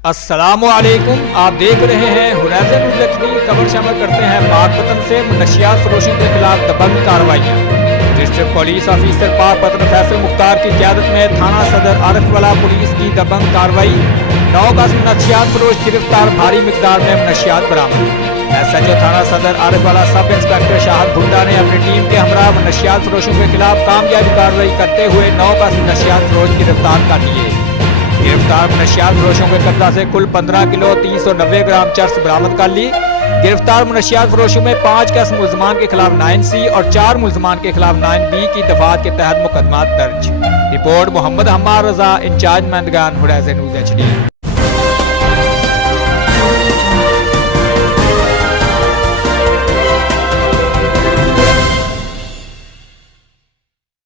अस्सलामुअलैकुम, आप देख रहे हैं हुरैज़न न्यूज़ एचडी। खबर शामिल करते हैं पाकपतन से नशियात फरोशों के खिलाफ दबंग कार्रवाइयाँ। District police officer Pakpattan Faisal Mukhtar की क़यादत में थाना सदर आरिफवाला पुलिस की दबंग कार्रवाई। 9 गज नशियात फरोश गिरफ्तार, भारी मिकदार में नशियात बरामद। SHO थाना सदर आरिफवाला सब इंस्पेक्टर शाहद भुट्टा ने अपनी टीम के हमरा नशियात फरोशों के खिलाफ कामयाबी कार्रवाई करते हुए 9 गज नशियात फरोश गिरफ्तार कर लिए। गिरफ्तार नशियात फरोशों के कब्जा से कुल 15 किलो 390 ग्राम चरस बरामद कर ली। गिरफ्तार नशियात फरोशों में 5 केस मुलजमान के खिलाफ 9C और 4 मुलजमान के खिलाफ 9B की दफात के तहत मुकदमा दर्ज। रिपोर्ट मोहम्मद हम्मार रजा, इंचार्ज मंदगान, हुरैज़न न्यूज़ HD।